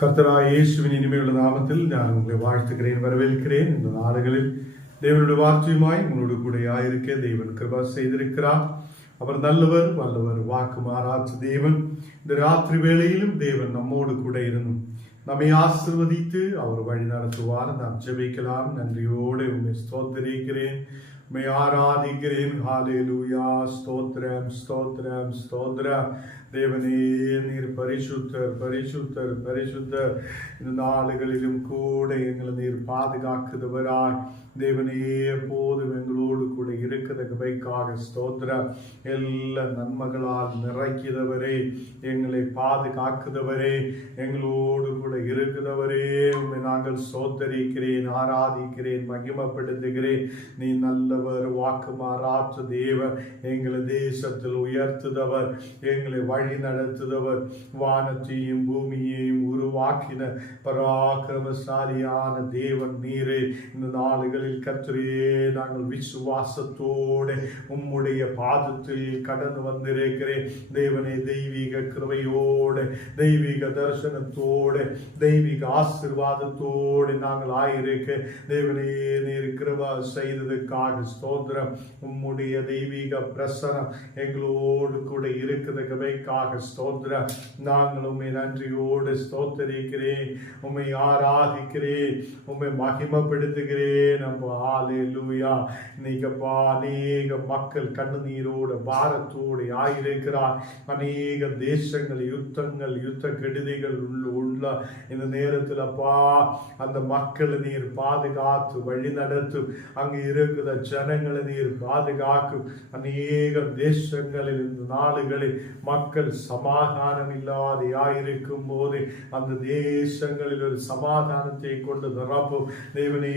கர்த்தராகிய இயேசுவின் இனிமையுள்ள நாமத்தில் நான் உங்களை வாழ்த்துகிறேன், வரவேற்கிறேன். இந்த நாடுகளில் தேவனுடைய வார்த்தையுமாய் உங்களோடு கூட இருக்க தேவன் கிருபை செய்திருக்கிறார். அவர் நல்லவர், வல்லவர், வாக்கு மாறாத தேவன். இந்த ராத்திரி வேளையிலும் தேவன் நம்மோடு கூட இருந்தும் நம்மை ஆசீர்வதித்து அவர் வழி நடத்துவார். நாம் ஜெபிக்கலாம். நன்றியோடு உண்மை ஸ்தோத்திரிக்கிறேன், உண்மை ஆராதிக்கிறேன். ஹல்லேலூயா. ஸ்தோத்திரம், ஸ்தோத்திரம், ஸ்தோத்திரம். தேவனே, நீர் பரிசுத்தர், பரிசுத்தர், பரிசுத்தர். இந்த நாடுகளிலும் கூட எங்களை நீர் பாதுகாக்குதவராய் தேவனே எப்போதும் எங்களோடு கூட இருக்கிறதுக்காக ஸ்தோத்திரம். எல்லா நன்மைகளால் நிறைக்கிறவரே, எங்களை பாதுகாக்குதவரே, எங்களோடு கூட இருக்கிறவரே, உண்மை நாங்கள் ஸ்தோத்தரிக்கிறேன், ஆராதிக்கிறேன், மகிமைப்படுத்துகிறேன். நீ நல்லவர், வாக்கு மாறாற்ற தேவன், எங்களை தேசத்தில் உயர்த்துதவர், எங்களை வழி நடத்துதவர், வானத்தையும் பூமியையும் உருவாக்கின பராக்கிரமசாலியான தேவன் நீரே. இந்த நாடுகளில் கர்த்தரே, நாங்கள் விசுவாசத்தோடு உம்முடைய பாதத்தில் கடந்து வந்திருக்கிறேன் தேவனே. தெய்வீக கிருபையோடு, தெய்வீக தரிசனத்தோடு, தெய்வீக ஆசீர்வாதத்தோடு நாங்கள் ஆயிருக்க தேவனே, நீர் கிருபை செய்ததுக்காக ஸ்தோத்திரம். உம்முடைய தெய்வீக பிரசனம் எங்களோடு கூட இருக்கிறதுக்காக ஸ்தோத்திரம். நாங்கள் உம்மை நன்றியோடு ஸ்தோத்தரிக்கிறேன், உம்மை ஆராதிக்கிறேன், உம்மை மகிமைப்படுத்துகிறேன். ஹல்லேலூயா. இன்னைக்குப்பா அநேக மக்கள் கண்ணீரோடு பாரத்தோடு ஆயிருக்கிறார். அநேக தேசங்கள் யுத்தங்கள், யுத்த கெடுதிகள் உள்ள இந்த நேரத்தில் அப்பா அந்த மக்களை நீர் பாதுகாத்து வழி நடத்தும். அங்கு இருக்கிற ஜனங்களை நீர் பாதுகாக்கும். அநேக தேசங்களில் இந்த நாடுகளில் மக்கள் சமாதானம் இல்லாத ஆயிருக்கும் போது அந்த தேசங்களில் ஒரு சமாதானத்தை கொண்டு நிரப்பும் தேவனே.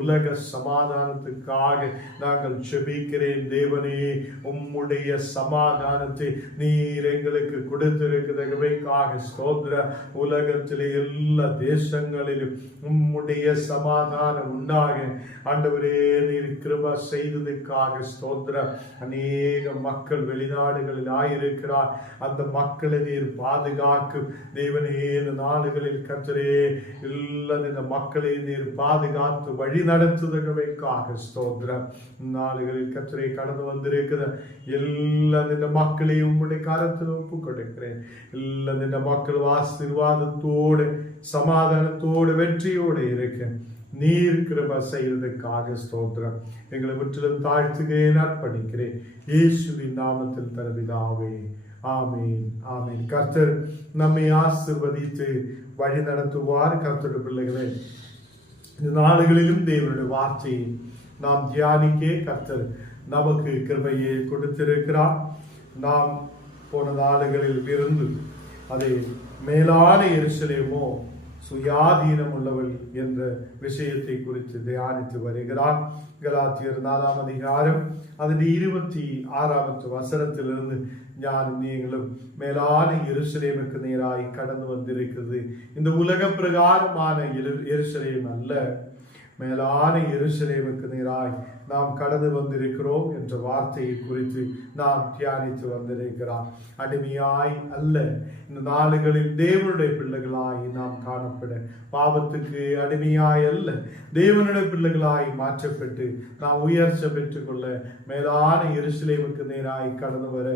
உலக சமாதானத்துக்காக நாங்கள் ஜெபிக்கிறேன் தேவனே. உம்முடைய சமாதானத்தை நீர் எங்களுக்கு கொடுத்திருக்கிறதுக்காக ஸ்தோத்திரம். உலகத்திலே எல்லா தேசங்களிலும் உம்முடைய சமாதானம் உண்டாக ஆண்டவரே நீர் கிருபை செய்ததுக்காக ஸ்தோத்திரம். அநேக மக்கள் வெளிநாடுகளில் ஆயிருக்கிறார். அந்த மக்களை நீர் பாதுகாக்கும் தேவனே. இந்த நாடுகளில் கர்த்தரே எல்லா இந்த மக்களை நீர் பாதுகாத்து வழி நடத்துவதற்காக ஸ்தோத்திரம். நாடுகளில் கர்த்தரே கடந்து வந்திருக்கிற எல்லா இந்த மக்களையும் உங்களுடைய கரத்தில் ஒப்பு கொடுக்கிறேன். எல்லா இந்த மக்கள் ஆசீர்வாதத்தோடு, சமாதானத்தோடு, வெற்றியோடு இருக்க நீர் கிருபை செய்வதற்காக ஸ்தோத்திரம். எங்களை முற்றிலும் தாழ்த்துகிறேன், அர்ப்பணிக்கிறேன் இயேசுவின் நாமத்தில் தருவிதாவே. ஆமீன், ஆமீன். கர்த்தர் நம்மை ஆசீர்வதித்து வழி நடத்துவார். கர்த்தருடைய பிள்ளைகளே, இந்த நாடுகளிலும் தேவனுடைய வார்த்தையை நாம் தியானிக்க கர்த்தர் நமக்கு கிருபையை கொடுத்திருக்கிறார். நாம் போன நாடுகளில் இருந்து அதை மேலான எருசலேமோ சுயாதீனம் உள்ளவள் என்ற விஷயத்தை குறித்து தியானித்து வருகிறார். கலாத்தியர் 4ஆம் அதிகாரம் அதன் 26ஆம் வசனத்திலிருந்து ஞானம் நீங்களும் மேலான எருசலேமுக்கு நேராய் கடந்து வந்திருக்கிறது. இந்த உலக பிரகாரமான எருசலேம் அல்ல, மேலான எருசலேமுக்கு நேராய் நாம் கடந்து வந்திருக்கிறோம் என்ற வார்த்தையை குறித்து நாம் தியானித்து வந்திருக்கிறோம். அடிமையாய் அல்ல, இந்த நாடுகளில் தேவனுடைய பிள்ளைகளாய் நாம் காணப்பட, பாவத்துக்கு அடிமையாய் அல்ல, தேவனுடைய பிள்ளைகளாய் மாற்றப்பட்டு நாம் உயர்ச்சி பெற்றுக் கொள்ள மேலான எருசலேமுக்கு நேராய் கடந்து வர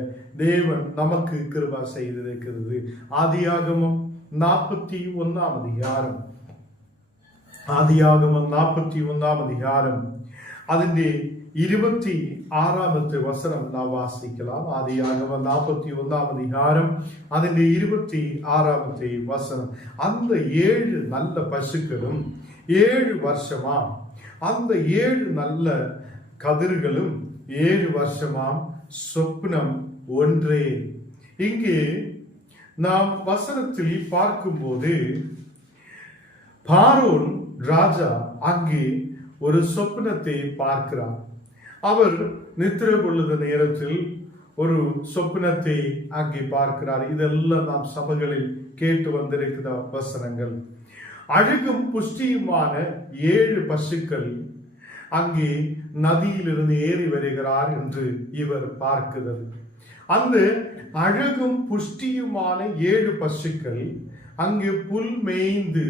தேவன் நமக்கு கிருபை செய்திருக்கிறது. ஆதியாகமம் 41ஆம் அதிகாரம், ஆதியாகமம் 41ஆம் அதிகாரம் അതിന്റെ 26ാമത്തെ വസനം നാം വാസിக்கலாம். ആദിയാകമം 41ആം அதிகாரம் അതിന്റെ 26ാമത്തെ വസനം. அந்த 7 நல்ல பசுக்களும் 7 வருஷமாம், அந்த 7 நல்ல கதிர்களும் 7 வருஷமாம் சொப்னம் ஒன்றே. இங்கே நாம் வசனத்தில் பார்க்கும்போது பார்வோன் ராஜா அங்கே ஒரு சொப்னத்தை பார்க்கிறார். அவர் நித்திரை கொள்ளுத நேரத்தில் ஒரு சொப்னத்தை அங்கே பார்க்கிறார். இதெல்லாம் நாம் சபைகளில் கேட்டு வந்திருக்கிற வசனங்கள். அழகும் புஷ்டியுமான 7 பசுக்கள் அங்கே நதியிலிருந்து ஏறி வருகிறார் என்று இவர் பார்க்கிறது. அந்த அழகும் புஷ்டியுமான 7 பசுக்கள் அங்கே புல் மேய்ந்து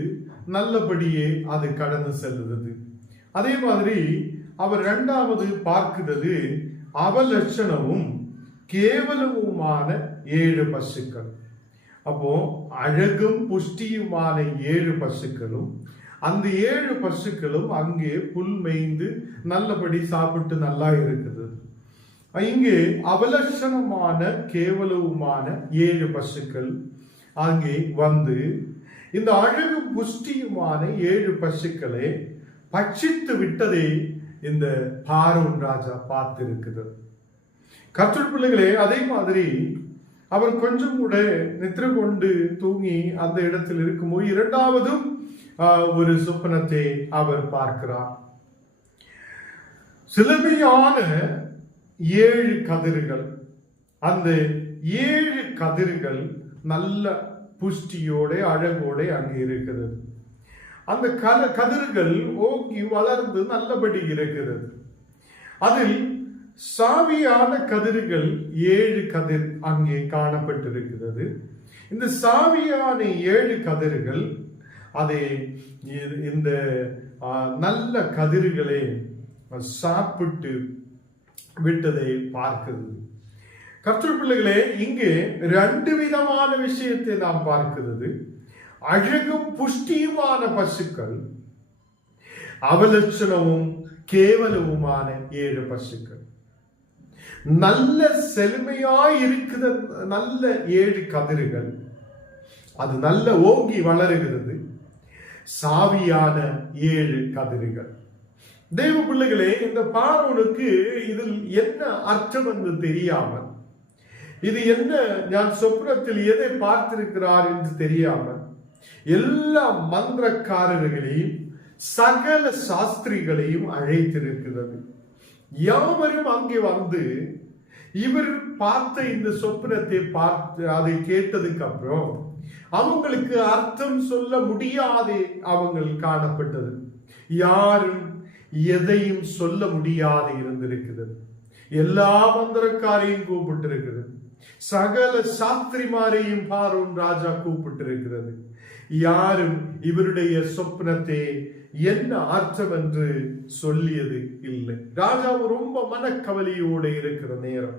நல்லபடியே அது கடந்து செல்லுகிறது. அதே மாதிரி அவர் இரண்டாவது பார்க்கிறது அவலட்சணமும் கேவலமுமான 7 பசுக்கள். அப்போ அழகும் புஷ்டியுமான 7 பசுக்களும், அந்த 7 பசுக்களும் அங்கே புல் மேய்ந்து நல்லபடி சாப்பிட்டு நல்லா இருக்குது. இங்கே அவலட்சணமான கேவலவுமான 7 பசுக்கள் அங்கே வந்து இந்த அழகும் புஷ்டியுமான 7 பசுக்களை பட்சித்து விட்டதை இந்த பார்வோன் ராஜா பார்த்திருக்குது. கர்த்தர் பிள்ளைகளே, அதே மாதிரி அவர் கொஞ்சம் கூட நித்திர கொண்டு தூங்கி அந்த இடத்தில் இருக்கும்போது இரண்டாவதும் ஒரு சொப்பனத்தை அவர் பார்க்கிறார். சிலமையான 7 கதிர்கள், அந்த 7 கதிர்கள் நல்ல புஷ்டியோட அழகோட அங்கே இருக்கிறது. அந்த கதிர்கள் ஓங்கி வளர்ந்து நல்லபடி இருக்கிறது. அதில் சாவியான கதிர்கள் 7 கதிர் அங்கே காணப்பட்டிருக்கிறது. இந்த சாவியான 7 கதிர்கள் அதை இந்த நல்ல கதிர்களை சாப்பிட்டு விட்டதை பார்க்கிறது. கர்த்தர் பிள்ளைகளே, இங்கே 2 விதமான விஷயத்தை நாம் பார்க்கிறது. அழகும் புஷ்டியுமான பசுக்கள், அவலட்சணமும் கேவலவுமான 7 பசுக்கள். நல்ல செழுமையாய் இருக்கிற நல்ல 7 கதிர்கள், அது நல்ல ஓங்கி வளருகிறது. சாவியான 7 கதிர்கள். தேவ பிள்ளைகளே, இந்த பார்வோனுக்கு இதில் என்ன அர்த்தம் என்று தெரியாமல், இது என்ன நான் சொப்னத்தில் எதை பார்த்திருக்கிறார் என்று தெரியாமல் எல்லா மந்திரக்காரர்களையும் சகல சாஸ்திரிகளையும் அழைத்திருக்கிறது. யாவரும் அங்கே வந்து இவர் பார்த்த இந்த சொப்னத்தை பார்த்து அதை கேட்டதுக்கு அப்புறம் அவங்களுக்கு அர்த்தம் சொல்ல முடியாதே அவங்க காணப்பட்டது. யாரும் எதையும் சொல்ல முடியாது இருந்திருக்கிறது. எல்லா மந்திரக்காரையும் கூப்பிட்டிருக்கிறது. சகல சாஸ்திரிமாரையும் பார்வோன் ராஜா கூப்பிட்டிருக்கிறது. யாரும் இவருடைய சொப்னத்தை என்ன அர்த்தம் என்று சொல்லியது இல்லை. ராஜாவு ரொம்ப மனக்கவலையோடு இருக்கிற நேரம்,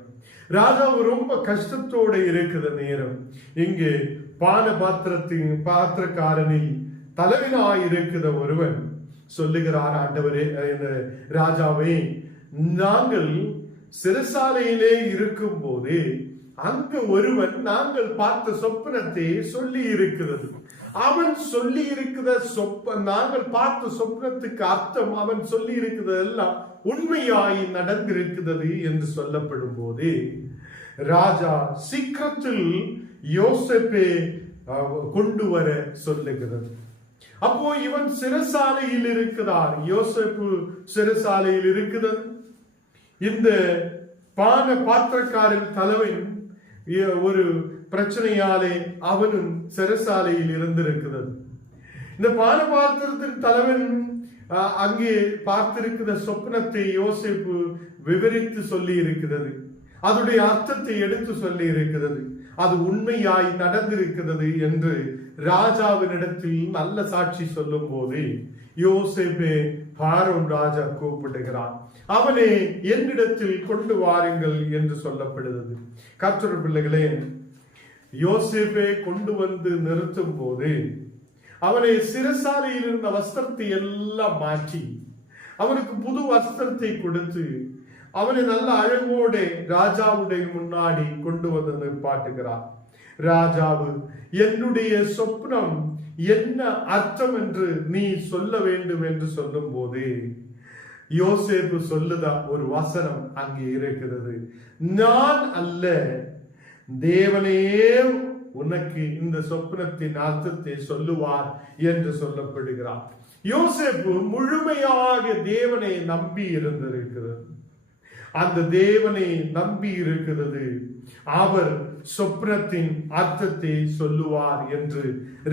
ராஜாவு ரொம்ப கஷ்டத்தோடு இருக்கிற நேரம், இங்கே பாத்திரக்காரனில் தலைவனாய் இருக்கிற ஒருவன் சொல்லுகிறார், ஆண்டவரே, ராஜாவே, நாங்கள் சிறைசாலையிலே இருக்கும் போது அங்கு ஒருவன் நாங்கள் பார்த்த சொப்பனத்தை சொல்லி இருக்கிறது. அவன் சொல்லி இருக்கிற நாங்கள் பார்த்த சொப்பனத்துக்கு அர்த்தம் அவன் சொல்லி இருக்கிறதெல்லாம் உண்மையாய் நடந்திருக்கிறது என்று சொல்லப்படும் போது ராஜா சீக்கிரத்தில் யோசேப்பை கொண்டு வர சொல்லுகிறது. அப்போ இவன் சிறைசாலையில் இருக்கிறார். யோசேப்பு சிறைசாலையில் இருக்கிறது. இந்த பாத்திரக்காரன் தலைவன் ஒரு பிரச்சனையாலே அவனும் சிறைசாலையில் இருந்திருக்கிறது. இந்த பாத்திரத்தின் தலைவன் அங்கே பார்த்திருக்கிற சொப்னத்தை யோசேப்பு விவரித்து சொல்லி இருக்கிறது. அதனுடைய அர்த்தத்தை எடுத்து சொல்லி இருக்கிறது. அது உண்மையாய் நடந்திருக்கிறது என்று ராஜாவினிடத்தில் நல்ல சாட்சி சொல்லும் போது யோசேப்பே பார்வோன் ராஜா கூப்பிடுகிறார். அவனே என்னிடத்தில் கொண்டு வாருங்கள் என்று சொல்லப்படுகிறது. கர்த்தர் பிள்ளைகளே, யோசேப்பை கொண்டு வந்து நிறுத்தும் போது அவனை சிறைசாலையில் இருந்த வஸ்திரத்தை எல்லாம் மாற்றி அவனுக்கு புது வஸ்திரத்தை கொடுத்து அவனை நல்ல அழகோட ராஜாவுடைய முன்னாடி கொண்டு வந்து நிற்பாட்டுகிறார். ராஜாவு, என்னுடைய சொப்னம் என்ன அர்த்தம் என்று நீ சொல்ல வேண்டும் என்று சொல்லும் போது யோசேப்பு சொல்லுதா ஒரு வசனம் அங்கே இருக்கிறது. நான் அல்ல, தேவனே உனக்கு இந்த சொப்னத்தின் அர்த்தத்தை சொல்லுவார் என்று சொல்லப்படுகிறார். யோசேப்பு முழுமையாக தேவனை நம்பி இருந்திருக்கிறது. அந்த தேவனை நம்பி இருக்கிறது. அவர் சொப்னத்தின் அர்த்தத்தை சொல்லுவார் என்று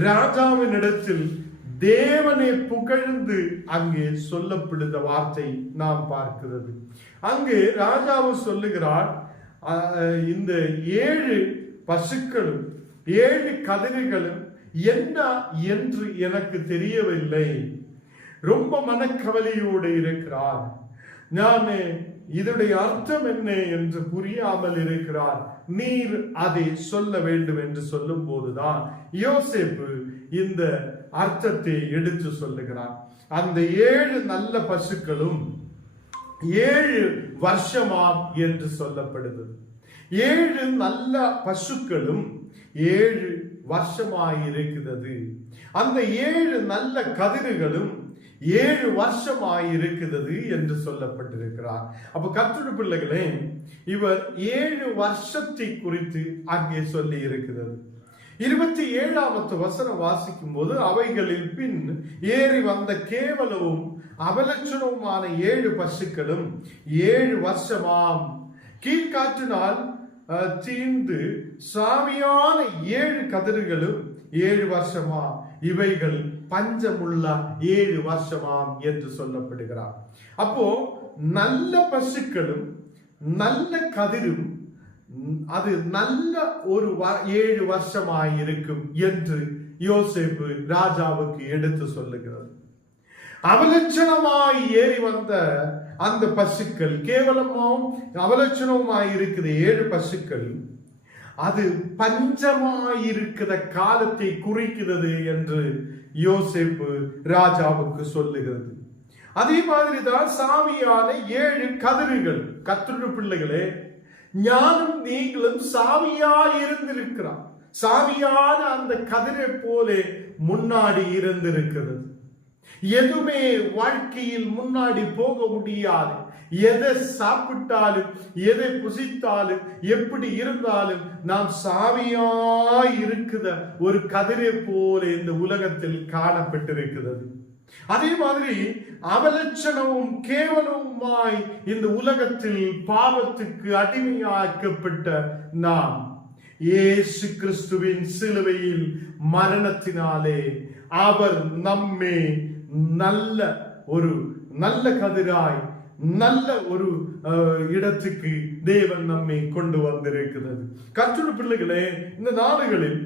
ராஜாவின் இடத்தில் தேவனை புகழ்ந்து அங்கே சொல்லப்படுத்த வார்த்தை நாம் பார்க்கிறது. அங்கே ராஜாவு சொல்லுகிறார், இந்த 7 பசுக்களும் 7 கதிரைகளும் என்ன என்று எனக்கு தெரியவில்லை. ரொம்ப மனக்கவலையோடு இருக்கிறார். நான் இதனுடைய அர்த்தம் என்ன என்று புரியாமல் இருக்கிறார். நீர் அதை சொல்ல வேண்டும் என்று சொல்லும் போதுதான் யோசேப்பு இந்த அர்த்தத்தை எடுத்து சொல்லுகிறார். அந்த 7 நல்ல பசுக்களும் 7 வருஷமாம் என்று சொல்லப்படுது. 7 நல்ல பசுக்களும் 7 வருஷமாயிருக்கிறது. அந்த 7 நல்ல கதிர்களும் 7 வருஷமாயிருக்கிறது என்று சொல்லப்பட்டிருக்கிறார். அப்ப கர்த்தருடைய பிள்ளைகளே, இவர் 7 வருஷத்தை குறித்து அங்கே சொல்லி இருக்கிறது. 27வது வசனம் வாசிக்கும் போது, அவைகளில் பின் ஏறி வந்த கேவலவும் அவலட்சணவுமான 7 பசுக்களும் 7 வருஷமாம், கீழ்காற்றினால் தீர்ந்து சாவியான 7 கதிர்களும் 7 வருஷமா, இவைகள் பஞ்சமுள்ள 7 வருஷமாம் என்று சொல்லப்படுகிறார். அப்போ நல்ல பசுக்களும் நல்ல கதிரும் அது நல்ல ஒரு 7 வருஷமாயிருக்கும் என்று யோசேப்பு ராஜாவுக்கு எடுத்து சொல்லுகிறது. அவலட்சணமாய் ஏறி வந்த அந்த பசுக்கள், கேவலமும் அவலட்சணமாய் இருக்கிற 7 பசுக்கள், அது பஞ்சமாயிருக்கிற காலத்தை குறிக்கிறது என்று யோசேப்பு ராஜாவுக்கு சொல்லுகிறது. அதே மாதிரிதான் சாவியான 7 கதிர்கள். கர்த்தருடைய பிள்ளைகளே, ஞானம் நீங்களும் சாவியாய் இருந்திருக்கிறார். சாவியான அந்த கதிரை போல முன்னாடி இருந்திருக்கிறது. எதுவுமே வாழ்க்கையில் முன்னாடி போக முடியாது. எதை சாப்பிட்டாலும், எதை புசித்தாலும், எப்படி இருந்தாலும் நாம் சாவியாய் இருக்கிற ஒரு கதிரை போல இந்த உலகத்தில் காணப்பட்டிருக்கிறது. அதே மாதிரி அவலட்சணமும் கேவலவுமாய் இந்த உலகத்தில் பாவத்துக்கு அடிமையாக்கப்பட்ட நாம் இயேசு கிறிஸ்துவின் சிலுவையில் மரணத்தினாலே அவர் நம்மை நல்ல கதிராய் நல்ல ஒரு இடத்துக்கு தேவன் நம்மை கொண்டு வந்திருக்கிறது. கர்த்தருடைய பிள்ளைகளே, இந்த நாடுகளில்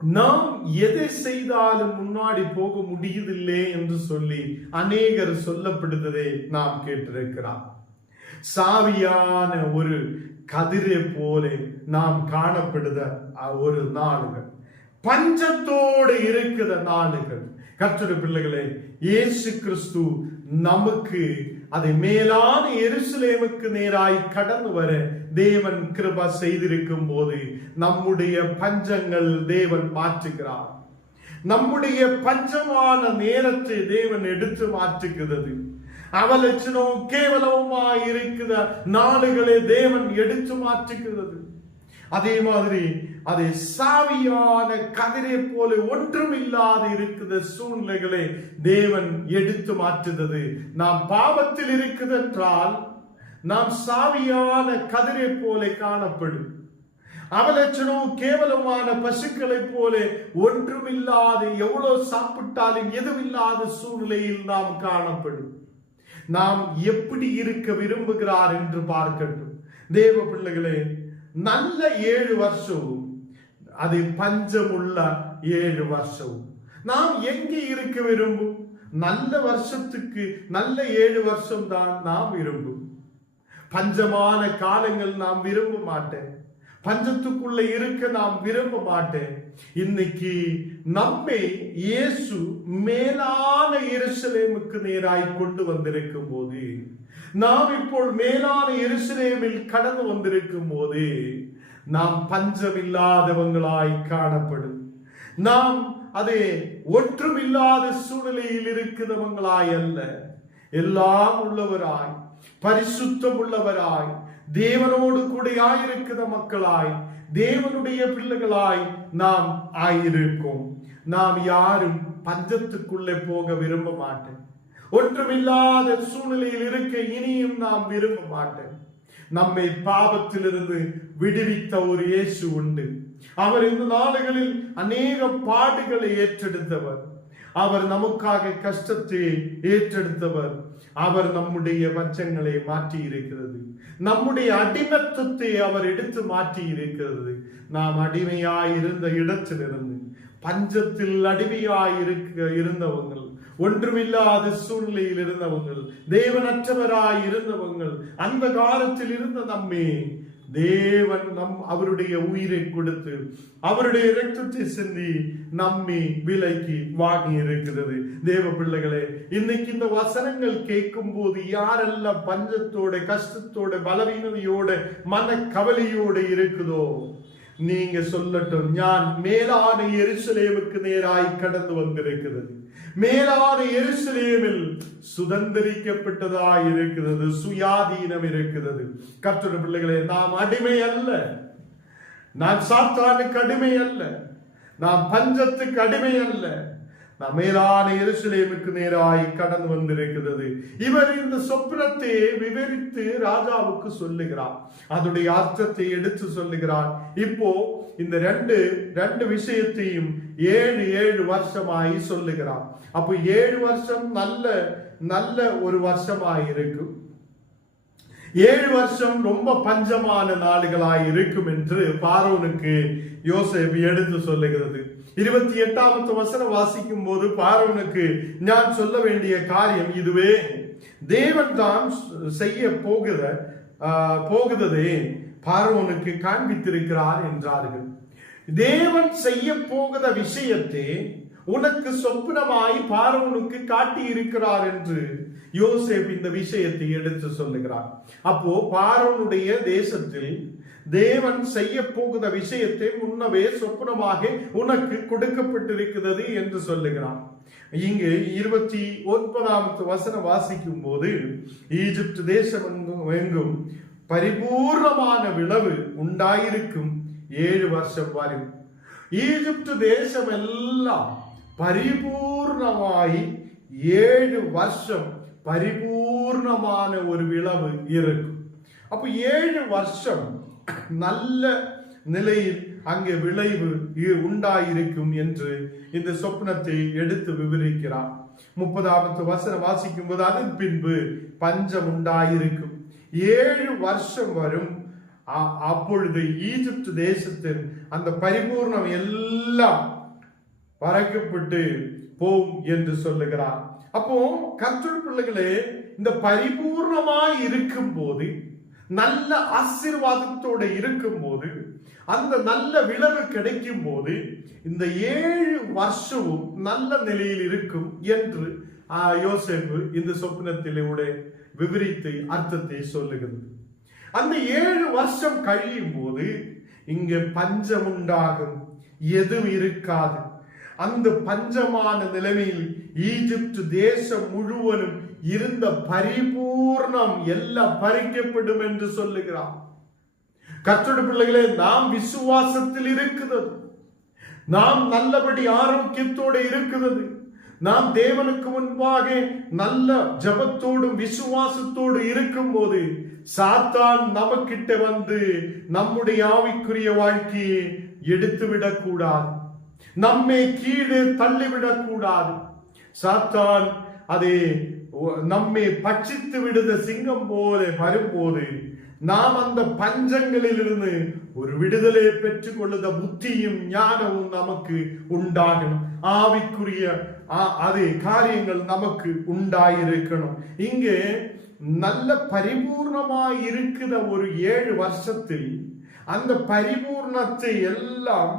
நாம் எதை செய்தாலும் முன்னாடி போக முடியதில்லை என்று சொல்லி அநேகர் சொல்லப்படுவதை நாம் கேட்டிருக்கிறார். சாவியான ஒரு கதிரை போல நாம் காணப்படுத ஒரு நாடுகள், பஞ்சத்தோடு இருக்கிற நாடுகள். கர்த்தருடைய பிள்ளைகளே, இயேசு கிறிஸ்து நமக்கு அதை மேலான எருசலேமுக்கு நேராய் கடந்து வர தேவன் கிருபை செய்திருக்கும் போது நம்முடைய பஞ்சங்கள் தேவன் மாற்றுகிறார். நம்முடைய பஞ்சமான நேரத்தை தேவன் எடுத்து மாற்றுகிறது. அவலட்சணம் கேவலமாய் இருக்கிற நாடுகளை தேவன் எடுத்து மாற்றுகிறது. அதே மாதிரி அதை சாவியான கதிரை போல ஒன்றுமில்லாத இருக்கிற சூழ்நிலைகளை தேவன் எடுத்து மாற்றுகிறது. நாம் பாவத்தில் இருக்கிறது என்றால் நாம் சாவியான கதிரை போல காணப்படும். அவலட்சணம் கேவலமான பசுக்களை போல ஒன்றுமில்லாத, எவ்வளவு சாப்பிட்டாலும் எதுவில்லாத சூழ்நிலையில் நாம் காணப்படும். நாம் எப்படி இருக்க விரும்புகிறார் என்று பார்க்கட்டும். தேவ பிள்ளைகளே, நல்ல 7 வருஷம், அது பஞ்சமுள்ள 7 வருஷம். நாம் எங்கே இருக்க விரும்பும்? நல்ல வருஷத்துக்கு நல்ல 7 வருஷம் தான் நாம் விரும்பும். பஞ்சமான காலங்கள் நாம் விரும்ப மாட்டேன். பஞ்சத்துக்குள்ள இருக்க நாம் விரும்ப மாட்டேன். இன்னைக்கு நம்மை இயேசு மேலான எருசலேமுக்கு நேராய் கொண்டு வந்திருக்கும் போது, நாம் இப்போ மேலான எருசலேமில் கடந்து வந்திருக்கும் போது நாம் பஞ்சமில்லாதவங்களாய் காணப்படும். நாம் அதே ஒன்றுமில்லாத சூழ்நிலையில் இருக்கிறவங்களாய் அல்ல, எல்லாம் உள்ளவராய், பரிசுத்தம் உள்ளவராய், தேவனோடு கூட ஆயிருக்கிற மக்களாய், தேவனுடைய பிள்ளைகளாய் நாம் ஆயிருக்கோம். நாம் யாரும் பஞ்சத்துக்குள்ளே போக விரும்ப மாட்டேன். ஒன்றுமில்லாத சூழ்நிலையில் இருக்க இனியும் நாம் விரும்ப மாட்டேன். நம்மை பாவத்திலிருந்து விடுவித்த ஒரு இயேசு உண்டு. அவர் இந்த நாடுகளில் அநேக பாடுகளை ஏற்றெடுத்தவர். அவர் நமக்காக கஷ்டத்தை ஏற்றெடுத்தவர். அவர் நம்முடைய பஞ்சங்களை மாற்றி இருக்கிறது. நம்முடைய அடிமத்தத்தை அவர் எடுத்து மாற்றி இருக்கிறது. நாம் அடிமையாய் இருந்த இடத்திலிருந்து பஞ்சத்தில் அடிமையாய் இருந்தவங்கள், ஒன்றுமில்லாத சூழ்நிலையில் இருந்தவங்கள், தேவனற்றவராய் இருந்தவங்கள், அந்த காலத்தில் இருந்த நம்மை தேவன் அவருடைய உயிரை கொடுத்து அவருடைய இரத்தத்தை சிந்தி நம்மை விலைக்கு வாங்கி இருக்கிறது. தேவ பிள்ளைகளே, இன்னைக்கு இந்த வசனங்கள் கேட்கும் போது யாரெல்லாம் பஞ்சத்தோட, கஷ்டத்தோட, பலவீனதையோட, மன கவலையோட இருக்குதோ, நீங்க சொல்லட்டும், ஞான் மேலான எருசலேமுக்கு நேராய் கடந்து வந்திருக்கிறது. மேலான எருசலேமில் சுதந்திரிக்கப்பட்டதாய் இருக்கிறது, சுயாதீனம் இருக்கிறது. கர்த்தருடைய பிள்ளைகளே, நாம் அடிமை அல்ல, நாம் சாத்தானுக்கு அடிமை அல்ல, நாம் பஞ்சத்துக்கு அடிமை அல்ல, நாம் மேலான எருசலேமுக்கு நேராய் கடந்து வந்திருக்கிறது. இவர் இந்த சொப்பனத்தை விவரித்து ராஜாவுக்கு சொல்லுகிறார், அதனுடைய அர்த்தத்தை எடுத்து சொல்லுகிறார். இப்போ இந்த ரெண்டு விஷயத்தையும் 7 வருஷமாய் சொல்லுகிறார். அப்போ 7 வருஷம் நல்ல ஒரு வருஷமாய் இருக்கும். 7 வருஷம் ரொம்ப பஞ்சமான நாடுகளாய் இருக்கும் என்று பார்வோனுக்கு யோசேப்பு எடுத்து சொல்லுகிறது. 28வது வசனம் வாசிக்கும் போது பார்வோனுக்கு நான் சொல்ல வேண்டிய காரியம் இதுவே, தேவன் தான் செய்ய போகுதே பார்வோனுக்கு காண்பித்திருக்கிறார் என்றார்கள். தேவன் செய்ய போகிற விஷயத்தை உனக்கு சொப்பனமாய் பார்வோனுக்கு காட்டி இருக்கிறார் என்று யோசேப்பு இந்த விஷயத்தை எடுத்து சொல்லுகிறார். அப்போ பார்வோனுடைய தேசத்தில் தேவன் செய்ய போகிற விஷயத்தை முன்னவே சொப்பனமாக உனக்கு கொடுக்கப்பட்டிருக்கிறது என்று சொல்லுகிறார். இங்கு 29வது வசனம் வாசிக்கும் போது, ஈஜிப்ட் தேசம் எங்கும் பரிபூர்ணமான விளைவு உண்டாயிருக்கும் 7 வருஷம் வரை. ஈஜிப்ட் தேசம் எல்லாம் பரிபூர்ணமாய் 7 வருஷம் பரிபூர்ணமான ஒரு விளைவு இருக்கும். அப்ப 7 வருஷம் நல்ல நிலையில் அங்கே விளைவு உண்டாயிருக்கும் என்று இந்த சொப்னத்தை எடுத்து விவரிக்கிறார். 30வது வசனம் வாசிக்கும் போது, அதன் பின்பு பஞ்சம் உண்டாயிருக்கும், 7 வருஷம் வரும், அப்பொழுது ஈஜிப்ட் தேசத்தின் அந்த பரிபூர்ணம் எல்லாம் பறக்கப்பட்டு போம் என்று சொல்லுகிறார். அப்போ கர்த்தருடைய பிள்ளைகளே, இந்த பரிபூர்ணமாய் இருக்கும் போது, நல்ல ஆசீர்வாதத்தோட இருக்கும் போது, அந்த நல்ல விளைவு கிடைக்கும் போது, இந்த 7 வருஷமும் நல்ல நிலையில் இருக்கும் என்று யோசேப்பு இந்த சொப்பனத்திலூட விவரித்து அர்த்தத்தை சொல்லுகிறது. அந்த 7 வருஷம் கழியும் போது இங்க பஞ்சம் உண்டாகும், எதுவும் இருக்காது. அந்த பஞ்சமான நிலைமையில் ஈஜிப்ட் தேசம் முழுவதும் இருந்த பரிபூர்ணம் எல்லாம் பறிக்கப்படும் என்று சொல்லுகிறார். கர்த்தருடைய பிள்ளைகளே, நாம் விசுவாசத்தில் இருக்கிறது, நாம் நல்லபடி ஆரோக்கியத்தோடு இருக்கிறது, நாம் தேவனுக்கு முன்பாக நல்ல ஜபத்தோடும் விசுவாசத்தோடு இருக்கும் போது, சாத்தான் நமக்கிட்ட வந்து நம்முடைய ஆவிக்குரிய வாழ்க்கையை எடுத்துவிடக் கூடாது, நம்மை கீழே தள்ளிவிடக் கூடாது. சாத்தான் அதை நம்மை பட்சித்து விடுத சிங்கம் போல வரும்போது, நாம் அந்த பஞ்சங்களில் இருந்து ஒரு விடுதலை பெற்றுக் கொள்ளுத புத்தியும் ஞானமும் நமக்கு உண்டாகணும். ஆவிக்குரிய அதே காரியங்கள் நமக்கு உண்டாயிருக்கணும். இங்கே நல்ல பரிபூர்ணமாய் இருக்கிற ஒரு 7 வருஷத்தில் அந்த பரிபூர்ணத்தை எல்லாம்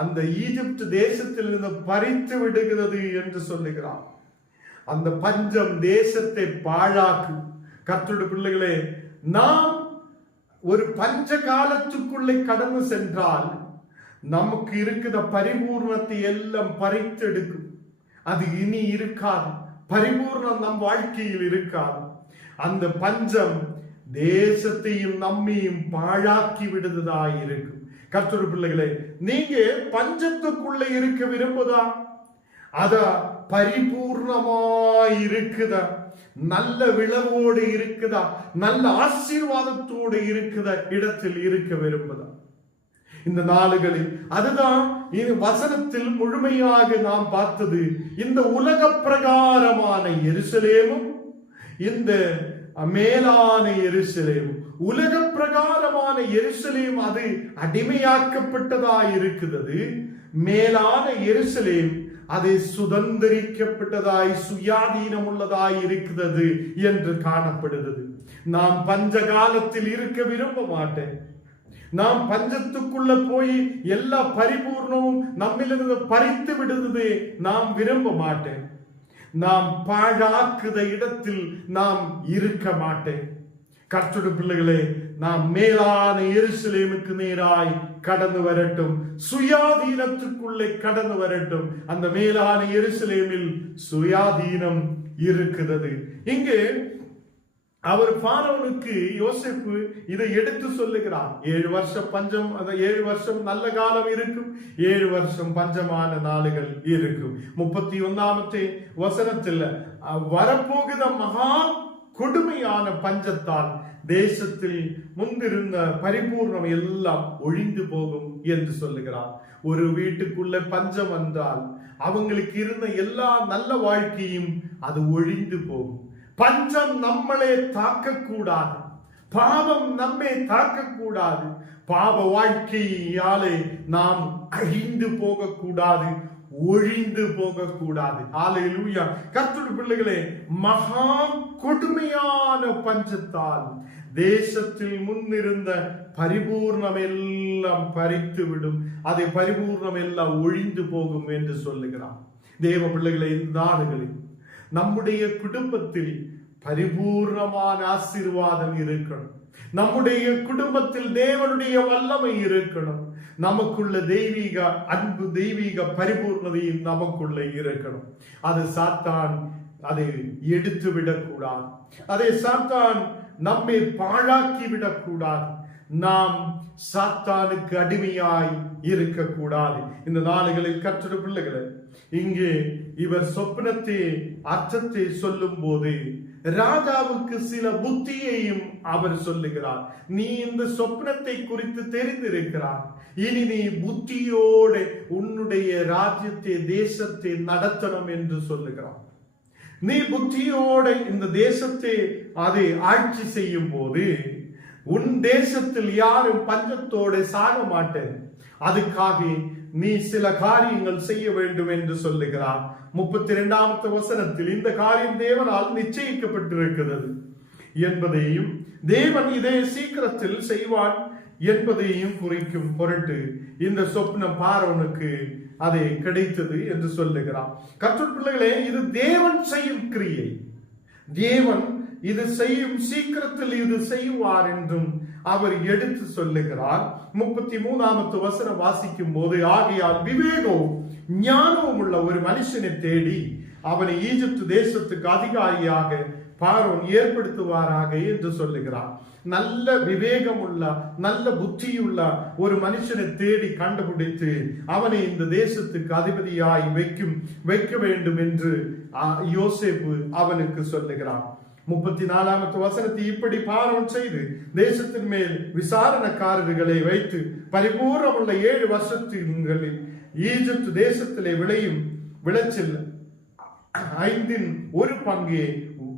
அந்த ஈஜிப்ட் தேசத்தில் இருந்து பறித்து விடுகிறது என்று சொல்லுகிறார். அந்த பஞ்சம் தேசத்தை பாழாக்கும். கர்த்தருடைய பிள்ளைகளே, நாம் ஒரு பஞ்ச காலத்துக்குள்ளே கடந்து சென்றால் நமக்கு இருக்கிற பரிபூர்ணத்தை எல்லாம் பறித்து எடுக்கும். அது இனி இருக்காது, பரிபூர்ணம் நம் வாழ்க்கையில் இருக்காது. அந்த பஞ்சம் தேசத்தையும் நம்மையும் பாழாக்கி விடுவதாய் இருக்கும். கர்த்தருடைய பிள்ளைகளே, நீங்க பஞ்சத்துக்குள்ள இருக்க விரும்புதா? அத பரிபூர்ணமாய் இருக்குதா? நல்ல விளைவோடு இருக்குதா? நல்ல ஆசீர்வாதத்தோடு இருக்குதா இடத்தில் இருக்க விரும்புதா? இந்த நாளுகளில் அதுதான் வசனத்தில் முழுமையாக நாம் பார்த்தது. இந்த உலக பிரகாரமான எருசலேமும் இந்த மேலான எருசலேமும், உலக பிரகாரமான எருசலேம் அது அடிமையாக்கப்பட்டதா இருக்கிறது. மேலான எருசலேம் அது சுதந்திரிக்கப்பட்டதாய் சுயாதீனம் உள்ளதாய் இருக்கிறது என்று காணப்படுகிறது. நாம் பஞ்ச காலத்தில் இருக்க விரும்ப மாட்டேன். நாம் பஞ்சத்துக்குள்ள போய் எல்லா பரிபூர்ணமும் நம்மிலிருந்து பறித்து விடுவது நாம் விரும்ப மாட்டேன். நாம் பாழாக்குத இடத்தில் நாம் இருக்க மாட்டேன். கர்த்தருடைய பிள்ளைகளே, நாம் மேலான எருசலேமுக்கு நேராய் கடந்து வரட்டும், சுயாதீனத்துக்குள்ளே கடந்து வரட்டும். அந்த மேலான எருசலேமில் சுயாதீனம் இருக்கிறது. இங்கு அவர் பார்வோனுக்கு யோசேப்பு இதை எடுத்து சொல்லுகிறார். 7 வருஷம் பஞ்சம், அந்த 7 வருஷம் நல்ல காலம் இருக்கும், 7 வருஷம் பஞ்சமான நாளுகள் இருக்கும். 31 வசனத்தில் வரப்போகிற மகா கொடுமையான பஞ்சத்தால் தேசத்தில் முன்பிருந்த பரிபூர்ணம் எல்லாம் ஒழிந்து போகும் என்று சொல்லுகிறார். ஒரு வீட்டுக்குள்ள பஞ்சம் வந்தால் அவங்களுக்கு இருந்த எல்லா நல்ல வாழ்க்கையும் அது ஒழிந்து போகும். பஞ்சம் நம்மளே தாக்கக்கூடாது, பாவம் நம்மை தாக்கக்கூடாது, பாவ வாழ்க்கையாலே நாம் அழிந்து போகக்கூடாது, ஒழிந்து போகக்கூடாது. ஹல்லேலூயா. கர்த்தருடைய பிள்ளைகளே, மகா கொடுமையான பஞ்சத்தால் தேசத்தில் முன்னிருந்த பரிபூர்ணம் எல்லாம் பறித்து விடும், அதை பரிபூர்ணம் எல்லாம் ஒழிந்து போகும் என்று சொல்லுகிறார். தேவ பிள்ளைகளை, இந்த நாடுகளில் நம்முடைய குடும்பத்தில் பரிபூர்ணமான ஆசீர்வாதம் இருக்கணும். நம்முடைய குடும்பத்தில் தேவனுடைய வல்லமை இருக்கணும். நமக்குள்ள தெய்வீக அன்பு, தெய்வீக பரிபூர்ணதையும் நமக்குள்ள இருக்கணும். அது சாத்தான் அதை எடுத்து விடக்கூடாது. அதை சாத்தான் நம்மை பாழாக்கி விடக்கூடாது. நாம் சாத்தானுக்கு அடிமையாய் இருக்கக்கூடாது. இந்த நாடுகளில் கர்த்தருடைய பிள்ளைகளை, இங்கே இவர் சொப்பனத்தை அர்த்தத்தை சொல்லும் போது ராஜாவுக்கு சில புத்தியையும் அவர் சொல்லுகிறார். நீ இந்த சொப்பனத்தை குறித்து தெரிந்திருக்கிறார், இனி நீ புத்தியோடு உன்னுடைய ராஜ்யத்தை, தேசத்தை நடத்தணும் என்று சொல்லுகிறார். நீ புத்தியோட இந்த தேசத்தை அதை ஆட்சி செய்யும் போது உன் தேசத்தில் யாரும் பஞ்சத்தோடு சாக மாட்டேன், அதுக்காக நீ சில காரியங்கள் செய்ய வேண்டும் என்று சொல்லுகிறார். 32 வசனத்தில் இந்த காரியம் தேவனால் நிச்சயிக்கப்பட்டிருக்கிறது என்பதையும், தேவன் இதை சீக்கிரத்தில் செய்வான் என்பதையும் குறிக்கும் பொருட்டு இந்த சொப்னம் பார்வோனுக்கு அதை கிடைத்தது என்று சொல்லுகிறார். கர்த்தருடைய பிள்ளைகளே, இது தேவன் செய்யும் கிரியை. தேவன் இது செய்யும், சீக்கிரத்தில் இது செய்வார் என்றும் அவர் எடுத்து சொல்லுகிறார். 33 வசனம் வாசிக்கும் போது, ஆகையால் விவேகமும் ஞானமும் உள்ள ஒரு மனுஷனை தேடி அவனை ஈஜிப்து தேசத்துக்கு அதிகாரியாக பார்வோன் ஏற்படுத்துவாராக என்று சொல்லுகிறார். நல்ல விவேகம் உள்ள, நல்ல புத்தியுள்ள ஒரு மனுஷனை தேடி கண்டுபிடித்து அவனை இந்த தேசத்துக்கு அதிபதியாய் வைக்க வேண்டும் என்று யோசேப்பு அவனுக்கு சொல்லுகிறார். 34 வசனத்தை இப்படி பார்வோன் செய்து தேசத்தின் மேல் விசாரணக்காரர்களை வைத்து பரிபூர்ணமுள்ள 7 வருஷங்களில் ஈஜிப்து தேசத்திலே விளையும் விளைச்சல் 1/5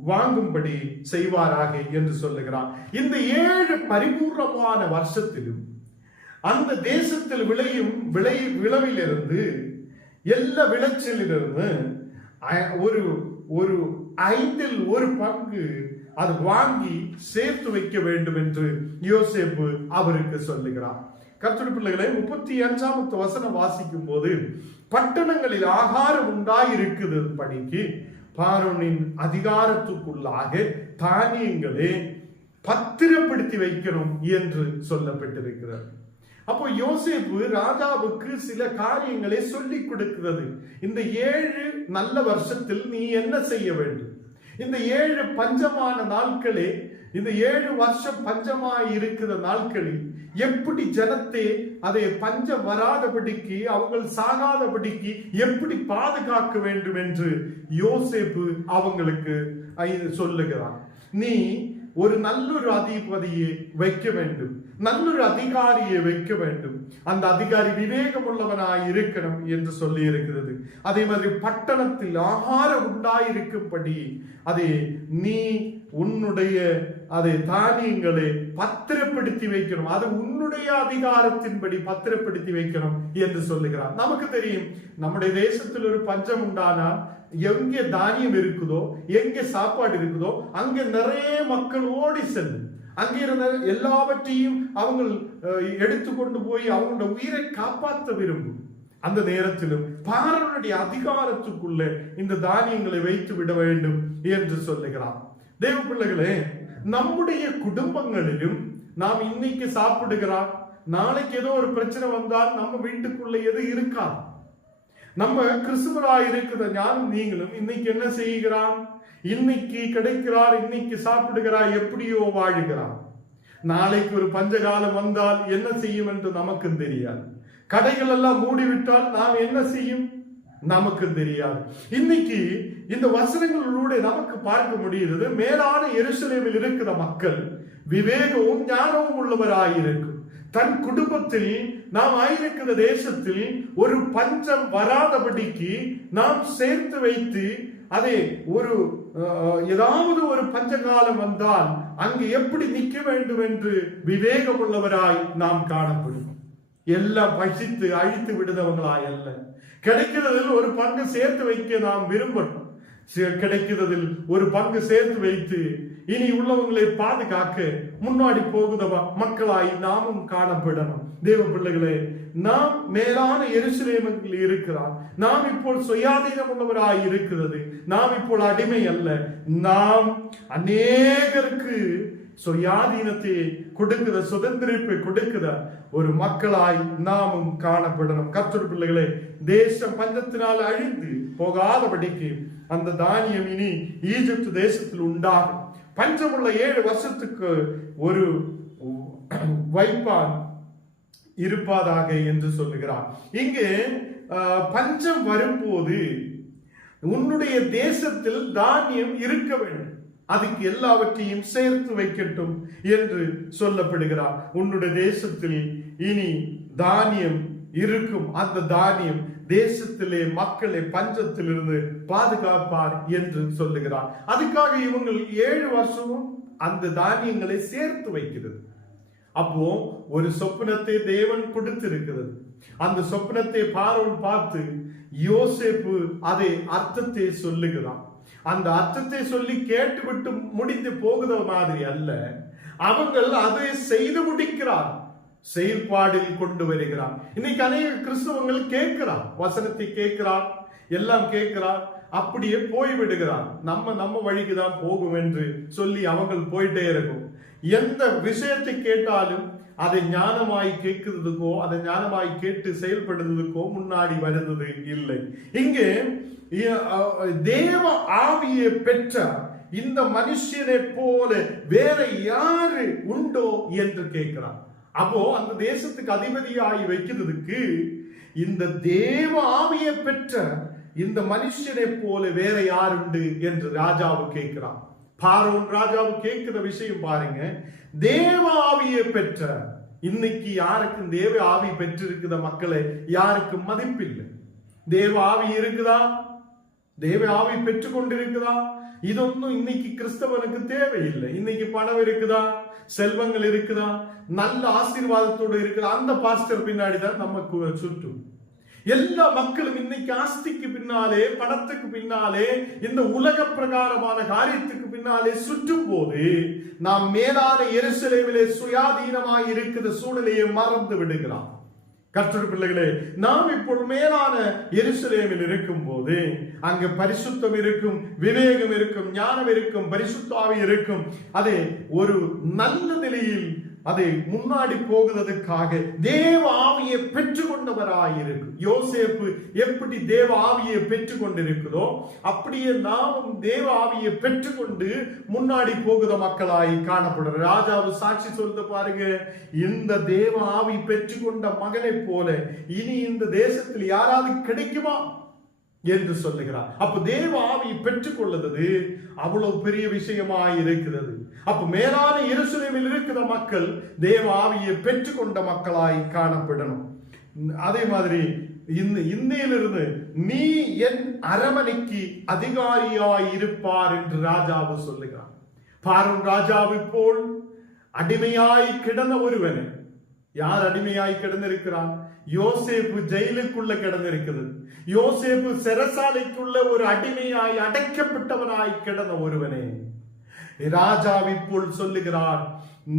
வாங்கும்படி செய்வாராக என்று சொல்லுகிறார். இந்த 7 பரிபூர்ணமான வருஷத்திலும் அந்த தேசத்தில் விளையும் விளைவிலிருந்து, எல்லா விளைச்சலிலிருந்து ஒரு 1/5 அது வாங்கி சேர்த்து வைக்க வேண்டும் என்று யோசேப்பு அவருக்கு சொல்லுகிறார். கர்த்தருடைய பிள்ளைகளை, 35 வசனம் வாசிக்கும் போது, பட்டணங்களில் ஆகாரம் உண்டாயிருக்குது படிக்கு பார்வோனின் அதிகாரத்துக்குள்ளாக தானியங்களே பத்திரப்படுத்தி வைக்கணும் என்று சொல்லப்பட்டிருக்கிறது. அப்போ யோசேப்பு ராஜாவுக்கு சில காரியங்களை சொல்லிக் கொடுக்கிறது. இந்த 7 நல்ல வருஷத்தில் நீ என்ன செய்ய வேண்டும், இந்த 7 பஞ்சமான நாட்களே, இந்த 7 வருஷம் பஞ்சமாய் இருக்கிற நாட்களில் எப்படி ஜனத்தை அதை பஞ்சம் வராதபடிக்கு, அவங்கள் சாகாதபடிக்கு எப்படி பாதுகாக்க வேண்டும் என்று யோசேப்பு அவங்களுக்கு சொல்லுகிறார். நீ ஒரு நல்லொரு அதிபதியை வைக்க வேண்டும், நல்லொரு அதிகாரியை வைக்க வேண்டும். அந்த அதிகாரி விவேகம் உள்ளவனாய் இருக்கணும் என்று சொல்லி இருக்கிறது. அதே மாதிரி பட்டணத்தில் ஆகாரம் உண்டாயிருக்கும்படி அதை நீ உன்னுடைய அதை தானியங்களை பத்திரப்படுத்தி வைக்கணும். அது உன்னுடைய அதிகாரத்தின்படி பத்திரப்படுத்தி வைக்கணும் என்று சொல்லுகிறார். நமக்கு தெரியும், நம்முடைய தேசத்தில் ஒரு பஞ்சம் உண்டானால் எங்கே தானியம் இருக்குதோ, எங்கே சாப்பாடு இருக்குதோ, அங்கே நிறைய மக்கள் ஓடி செல்லும். அங்கே இருந்த எல்லாவற்றையும் அவங்க எடுத்துக்கொண்டு போய் அவங்களோட உயிரை காப்பாற்ற விரும்பும். அந்த நேரத்திலும் பார்வனுடைய அதிகாரத்துக்குள்ள இந்த தானியங்களை வைத்து விட வேண்டும் என்று சொல்லுகிறார். தேவ பிள்ளைகளே, நம்முடைய குடும்பங்களிலும் நாம் இன்னைக்கு சாப்பிடுகிறார், நாளைக்கு ஏதோ ஒரு பிரச்சனை வந்தால் நம்ம வீட்டுக்குள்ள எது இருக்காது. நம்ம கிறிஸ்துவராய் இருக்கிற ஞானம் நீங்களும் இன்னைக்கு என்ன செய்கிறான்? இன்னைக்கு கிடைக்கிறார், இன்னைக்கு சாப்பிடுகிறார், எப்படியோ வாழுகிறார். நாளைக்கு ஒரு பஞ்சகாலம் வந்தால் என்ன செய்யும் என்று நமக்கு தெரியாது. கடைகள் எல்லாம் மூடிவிட்டால் நாம் என்ன செய்யும் நமக்கு தெரியாது. இன்னைக்கு இந்த வசனங்களோட நமக்கு பார்க்க முடிகிறது, மேலான எருசலேமில் இருக்கிற மக்கள் விவேகமும் ஞானமும் உள்ளவராயிருக்கும். தன் குடும்பத்தில் நாம் ஆயிருக்கிற தேசத்தில் ஒரு பஞ்சம் வராதபடிக்கு நாம் சேர்த்து வைத்து அதை ஒரு ஏதாவது ஒரு பஞ்சகாலம் வந்தால் அங்கு எப்படி நிற்க வேண்டும் என்று விவேகம் உள்ளவராய் நாம் காணப்படும். எல்லாம் பசித்து அழித்து விடுதவங்களாய் அல்ல, கிடைக்கிறதில் ஒரு பங்கு சேர்த்து வைக்க நாம் விரும்பணும். கிடைக்கிறதில் ஒரு பங்கு சேர்த்து வைத்து இனி உள்ளவங்களை பாதுகாக்க முன்னாடி போகுத மக்களாய் நாமும் காணப்படணும். தேவ பிள்ளைகளே, நாம் மேலான எருசலேமில் இருக்கிறார். நாம் இப்போ சுயாதீனம் உள்ளவராய் இருக்கிறது. நாம் இப்போ அடிமை அல்ல. நாம் அநேகருக்கு சுயாதீனத்தை கொடுக்கிற, சுதந்திரத்தை கொடுக்கிற ஒரு மக்களாய் நாமும் காணப்படணும். கர்த்தருடைய பிள்ளைகளே, தேசம் பஞ்சத்தினால் அழிந்து போகாதபடிக்கு அந்த தானியம் இனி ஈஜிப்து தேசத்தில் உண்டாகும். பஞ்சமுள்ள 7 வருஷத்துக்கு ஒரு வைப்பான் இருப்பதாக என்று சொல்லுகிறார். இங்கே பஞ்சம் வரும்போது உன்னுடைய தேசத்தில் தானியம் இருக்க வேண்டும், அதுக்கு எல்லாவற்றையும் சேர்த்து வைக்கட்டும் என்று சொல்லப்படுகிறார். உன்னுடைய தேசத்தில் இனி தானியம் இருக்கும். அந்த தானியம் தேசத்திலே மக்களை பஞ்சத்திலிருந்து பாதுகாப்பார் என்று சொல்லுகிறார். அதுக்காக இவங்க 7 வருஷமும் அந்த தானியங்களை சேர்த்து வைக்கிறது. அப்போ ஒரு சொப்பனத்தை தேவன் கொடுத்திருக்கிறது. அந்த சொப்பனத்தை பார்வோன் பார்த்து யோசேப்பு அதை அர்த்தத்தை சொல்லுகிறான். அந்த அர்த்தத்தை சொல்லி கேட்டுவிட்டு முடிந்து போகுத மாதிரி அல்ல, அவங்கள் அதை செய்து முடிக்கிறார், செயல்பாடில் கொண்டு வருகிறார். இன்னைக்கு அநேக கிறிஸ்தவங்கள் கேட்கிறார், வசனத்தை கேட்கிறார், எல்லாம் கேட்கிறார், அப்படியே போய்விடுகிறார். நம்ம வழிக்கு தான் போகும் என்று சொல்லி அவங்க போயிட்டே இருக்கும். எந்த விஷயத்தை கேட்டாலும் அதை ஞானமாய் கேட்கிறதுக்கோ அதை ஞானமாய் கேட்டு செயல்படுறதுக்கோ முன்னாடி வருவது இல்லை. இங்கே தேவ ஆவியை பெற்ற இந்த மனுஷனை போல வேற யாரு உண்டோ என்று கேட்கிறார். அப்போ அந்த தேசத்துக்கு அதிபதியாகி வைக்கிறதுக்கு இந்த தேவ ஆவியை பெற்ற இந்த மனுஷனை போல வேற யார் உண்டு என்று ராஜாவு கேட்கிறான். பார்வோன் ராஜாவு கேட்கிற விஷயம் பாருங்க, தேவ ஆவியை பெற்ற. இன்னைக்கு யாருக்கும் தேவ ஆவி பெற்றிருக்கிற மக்களை யாருக்கும் மதிப்பில்லை. தேவ ஆவி இருக்குதா? தேவ ஆவி பெற்றுக் கொண்டிருக்குதா? இதொன்னும் இன்னைக்கு கிறிஸ்தவனுக்கு தேவையில்லை. இன்னைக்கு பணம் இருக்குதா, செல்வங்கள் இருக்குதா, நல்ல ஆசீர்வாதத்தோடு இருக்குதா, அந்த பாஸ்டர் பின்னாடிதான் நமக்கு சுற்றும். எல்லா மக்களும் இன்னைக்கு ஆஸ்திக்கு பின்னாலே, பணத்துக்கு பின்னாலே, இந்த உலக பிரகாரமான காரியத்துக்கு பின்னாலே சுற்றும் போது நாம் மேலான எருசலேமிலே சுயாதீனமாய் இருக்கிற சூழ்நிலையை மறந்து விடுகிறோம். கர்த்தருடைய பிள்ளைகளே, நாம் இப்போ மேலான எருசலேமில் இருக்கும் போது அங்கு பரிசுத்தம் இருக்கும், விவேகம் இருக்கும், ஞானம் இருக்கும், பரிசுத்த ஆவி இருக்கும். அதை ஒரு நல்ல நிலையில் அதை முன்னாடி போகிறதுக்காக தேவ ஆவியை பெற்றுக்கொண்டவராயிருக்கும். யோசேப்பு எப்படி தேவ ஆவியை பெற்றுக் கொண்டிருக்கிறதோ அப்படியே நாமும் தேவ ஆவியை பெற்றுக்கொண்டு முன்னாடி போகிற மக்களாய் காணப்படுற. ராஜாவு சாட்சி சொல்ல பாருங்க, இந்த தேவ ஆவி பெற்றுக்கொண்ட மகனை போல இனி இந்த தேசத்தில் யாராவது கிடைக்குமா? என்று சொல்லுகிறார். அப்ப தேவ ஆவியை பெற்றுக் கொள்ளுவது அவ்வளவு பெரிய விஷயமாய் இருக்கிறது. அப்ப மேலான எருசலேமில் இருக்கிற மக்கள் தேவ ஆவியை பெற்றுக்கொண்ட மக்களாய் காணப்படணும். அதே மாதிரி இன்னையிலிருந்து நீ என் அரமனைக்கு அதிகாரியாய் இருப்பார் என்று ராஜாவு சொல்லுகிறார். பார்வோன் ராஜாவை போல் அடிமையாய் கிடந்த ஒருவன், யார் அடிமையாய் கிடந்திருக்கிறான்? யோசேப்பு ஜெயிலுக்குள்ள கிடந்திருக்கிறது. யோசேப்பு சிறைசாலைக்குள்ள ஒரு அடிமையாய் அடைக்கப்பட்டவனாய் கிடந்த ஒருவனே ராஜாவை போல் சொல்லுகிறார்,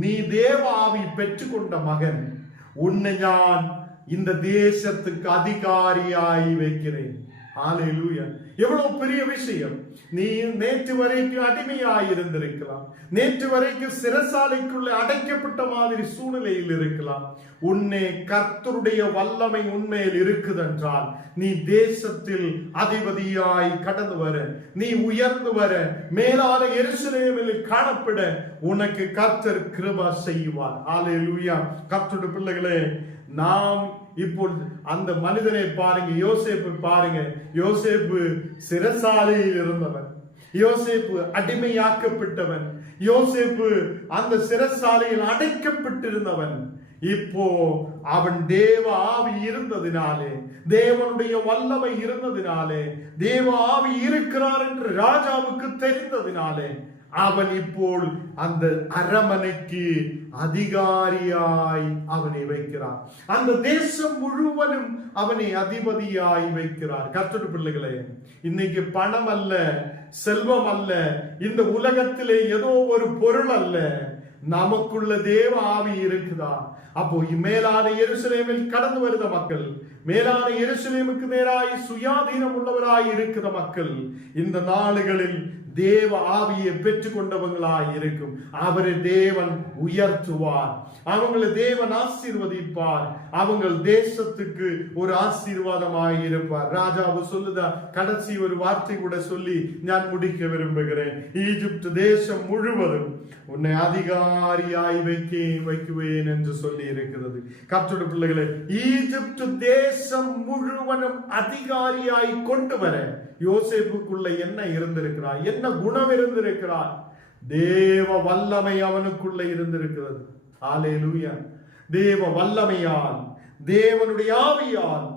நீ தேவ ஆவி பெற்றுக்கொண்ட மகன், உன்னை நான் இந்த தேசத்துக்கு அதிகாரியாய் வைக்கிறேன். ஹல்லேலூயா! எவ்வளவு பெரிய விஷயம். நீ நேற்று வரைக்கும் அடிமையாய் இருந்திருக்கலாம், நேற்று வரைக்கும் சிறைசாலைக்குள்ள அடைக்கப்பட்ட மாதிரி சூழ்நிலையில் இருக்கலாம். உன்னை கர்த்தருடைய வல்லமை உண்மையில் இருக்குதென்றால் நீ தேசத்தில் அதிபதியாய் கடந்து வர, நீ உயர்ந்து வர, மேலான எருசலேமில் காணப்பட உனக்கு கர்த்தர் கிருபை செய்வார். ஹல்லேலூயா! கர்த்தருடைய பிள்ளைகளே, நாம் இப்போ அந்த மனிதனை பாருங்க, யோசேப்பு பாருங்க. யோசேப்பு சிறைசாலையில் இருந்தவன், யோசேப்பு அடிமையாக்கப்பட்டவன், யோசேப்பு அந்த சிறைசாலையில் அடைக்கப்பட்டிருந்தவன். இப்போ அவன் தேவ ஆவி இருந்ததினாலே, தேவனுடைய வல்லமை இருந்ததினாலே, தேவ ஆவி இருக்கிறார் என்று ராஜாவுக்கு தெரிந்ததினாலே அவன் இப்போ அந்த அரமனைக்கு அதிகாரியாய் அவனை வைக்கிறார். அந்த தேசம் முழுவதும் அவனை அதிபதியாய் வைக்கிறார். கர்த்தருடைய பிள்ளைகளே, இன்னைக்கு பணம் அல்ல, செல்வம் அல்ல, இந்த உலகத்திலே ஏதோ ஒரு பொருள் அல்ல, நமக்குள்ள தேவ ஆவி இருக்குதா? அப்போ மேலான எருசலேமில் கடந்து வருத மக்கள், மேலான எருசலேமுக்கு நேராய் சுயாதீனம் உள்ளவராய் இருக்கிற மக்கள் இந்த நாளுகளில் தேவ ஆவியை பெற்றுக் கொண்டவங்களாய் இருக்கும். அவரை தேவன் உயர்த்துவார், அவங்களை தேவன் ஆசீர்வதிப்பார், அவங்கள் தேசத்துக்கு ஒரு ஆசீர்வாதமாய் இருப்பார். ராஜாவு சொல்லுதா, கடைசி ஒரு வார்த்தை கூட சொல்லி நான் முடிக்க விரும்புகிறேன். ஈஜிப்ட் தேசம் முழுவதும் உன்னை அதிகாரியாய் வைக்குவேன் என்று சொல்லி இருக்கிறது. கர்த்தருடைய பிள்ளைகளே, ஈஜிப்ட் தேசம் முழுவதும் அதிகாரியாய் கொண்டு வர யோசேப்புக்குள்ள என்ன இருந்திருக்கிறார், என்ன குணம் இருந்திருக்கிறார்? தேவ வல்லமை அவனுக்குள்ள இருந்திருக்கிறது. ஹல்லேலூயா! தேவ வல்லமையால், தேவனுடைய ஆவியால்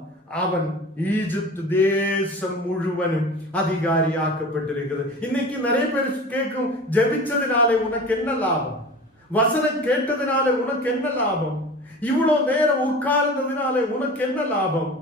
அவன் ஈஜிப்ட் தேசம் முழுவதும் அதிகாரியாக்கப்பட்டிருக்கிறது. இன்னைக்கு நிறைய பேர் கேட்கும், ஜெபிச்சதினாலே உனக்கு என்ன லாபம்? வசனம் கேட்டதினாலே உனக்கு என்ன லாபம்? இவ்வளவு நேரம் உட்கார்ந்ததினாலே உனக்கு என்ன லாபம்?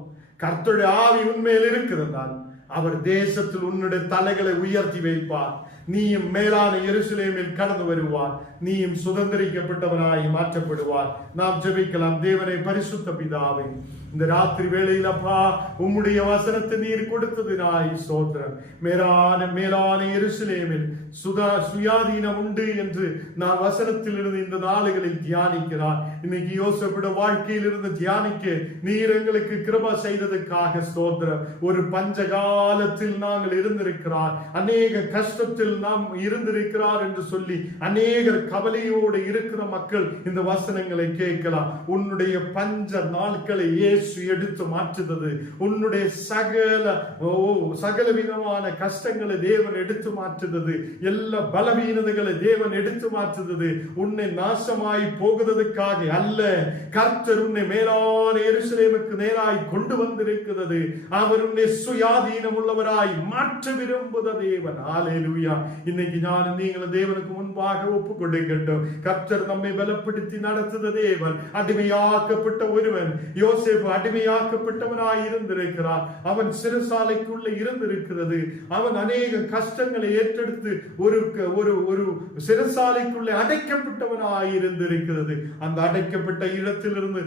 கர்த்தருடைய ஆவி உண்மையில் இருக்கிறதால் அவர் தேசத்தில் உன்னுடைய தலைகளை உயர்த்தி வைப்பார். நீயும் மேலான எருசலேமில் கடந்து வருவார், நீயும் சுதந்திரிக்கப்பட்டவனாய் மாற்றப்படுவார். நாம் ஜெபிக்கலாம். தேவனை பரிசுத்த பிதாவே, இந்த ராத்திரி வேளையில் அப்பா உம்முடைய வசனத்தை நீர் கொடுத்ததினாய் ஸ்தோத்திரம். மேலான எருசலேமில் சுயாதீனம் உண்டு என்று நான் வசனத்தில் இருந்து இந்த நாளுகளில் தியானிக்கிறார். இன்னைக்கு யோசேப்புடைய வாழ்க்கையில் இருந்து தியானிக்க நீர் எங்களுக்கு கிருபை செய்ததற்காக ஸ்தோத்திரம். ஒரு பஞ்சகாலத்தில் நாங்கள் இருந்திருக்கிறார், அநேக கஷ்டத்தில் நாம் இருந்திருக்கிறார் என்று சொல்லி அநேகர் கவலையோடு இருக்கிற மக்கள் இந்த வசனங்களை கேட்கலாம். உன்னுடைய பஞ்ச நாட்களை இயேசு எடுத்து மாற்றுகிறது. உன்னுடைய சகல விதமான கஷ்டங்களை தேவன் எடுத்து மாற்றுகிறது. எல்லா பலவீனதைகளை தேவன் எடுத்து மாற்றுகிறது. உன்னை நாசமாய் போகிறதுக்காக அல்ல, கர்த்தர் உன்னை மேலான எருசலேமுக்கு நேராய் கொண்டு வந்திருக்கிறது. அவர் உன்னை சுயாதீனம் உள்ளவராய் மாற்ற விரும்புத தேவன். ஹல்லேலூயா! இன்னைக்கு நான் நீங்கள் தேவனுக்கு முன்பாக ஒப்பு கொடுக்கட்டும். கர்த்தர் நம்மை பலப்படுத்தி நடத்துத தேவன். அடிமையாக்கப்பட்ட ஒருவன், யோசேப்பு அடிமையாக்கப்பட்டவனாய் இருந்திருக்கிறார். அவன் சிறைசாலைக்குள்ள இருந்திருக்கிறது. அவன் அநேக கஷ்டங்களை ஏற்றெடுத்து ஒரு சிறைசாலைக்குள்ள அடைக்கப்பட்டவனாய் இருந்திருக்கிறது. அந்த அடைக்கப்பட்ட இடத்திலிருந்து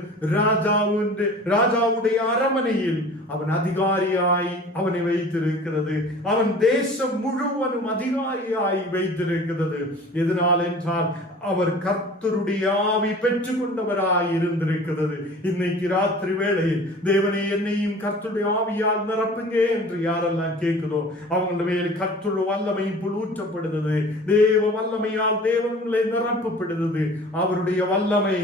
ராஜாவுடைய அரமனையில் அவன் அதிகாரியாய் அவனை வைத்திருக்கிறது. அவன் தேசம் முழுவதும் அதிகாரியாய் வைத்திருக்கிறது. எதனால் என்றால் அவர் கர்த்தருடைய ஆவி பெற்றுக் கொண்டவராய் இருந்திருக்கிறது. இன்னைக்கு ராத்திரி வேளையில் தேவனே என்னையும் கர்த்தருடைய ஆவியால் நிரப்புங்க என்று யாரெல்லாம் கேட்குதோ அவங்களுடைய மேல் கர்த்தருடைய வல்லமை போல் ஊற்றப்படுகிறது. தேவ வல்லமையால் தேவன் உங்களை நிரப்பப்படுகிறது. அவருடைய வல்லமை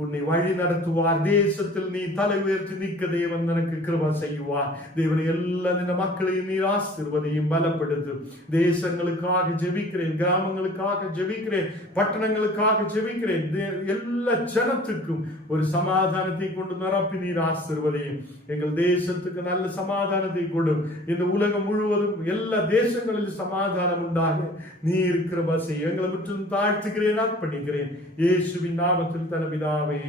உன்னை வழி நடத்துவார். தேசத்தில் நீ தலை உயர்த்தி நிற்க தேவன் எனக்கு கிருபை செய்வார். தேவனை எல்லா இந்த மக்களையும் நீர் ஆசீர்வதியும் பலப்படுத்தும். தேசங்களுக்காக ஜெபிக்கிறேன், கிராமங்களுக்காக ஜெபிக்கிறேன், பட்டணங்களுக்காக ஜெபிக்கிறேன். எல்லா ஜனத்துக்கும் ஒரு சமாதானத்தை கொண்டு நிரப்பி நீர் ஆசீர்வதியும். எங்கள் தேசத்துக்கு நல்ல சமாதானத்தை கொடு. இந்த உலகம் முழுவதும் எல்லா தேசங்களிலும் சமாதானம் உண்டாக நீர் கிருபை செய்யும். எங்களை முற்றும் தாழ்த்துகிறேன், அர்ப்பணிக்கிறேன் இயேசுவின் நாமத்தில் தன பிதாவே,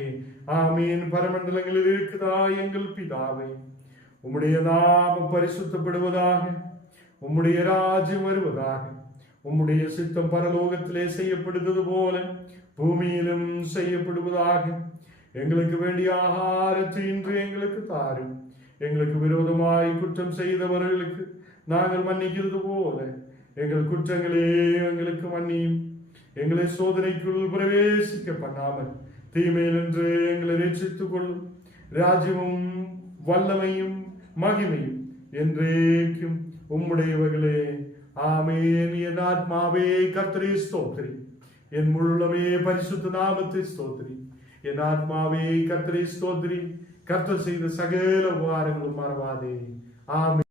ஆமீன். பரமண்டலங்களில் இருக்கிறா எங்கள் பிதாவே, உம்முடைய நாமம் பரிசுத்தப்படுவதாக, உம்முடைய ராஜ்யம் வருவதாக, உம்முடைய சித்தம் பரலோகத்திலே செய்யப்படுவது போல பூமியிலும் செய்யப்படுவதாக. எங்களுக்கு வேண்டிய ஆகாரத்தை இன்று எங்களுக்கு தாரும். எங்களுக்கு விரோதமாய் குற்றம் செய்தவர்களுக்கு நாங்கள் மன்னிக்கிறது போல எங்கள் குற்றங்களே எங்களுக்கு மன்னியும். எங்களை சோதனைக்குள் பிரவேசிக்க பண்ணாமல் தீமையில் என்று எங்களை ரட்சித்துக் கொள்ளும். ராஜ்யமும் வல்லமையும் மகிமையும் என்றேக்கும் உம்முடையவர்களே, ஆமென். என் ஆத்மாவே கர்த்தரை ஸ்தோத்திரி, என் முழுமே பரிசுத்த நாமத்தை ஸ்தோத்திரி. என் ஆத்மாவே கர்த்தரை ஸ்தோத்திரி, கர்த்தர் செய்த சகல உபகாரங்களும் மறவாதே. ஆமென்.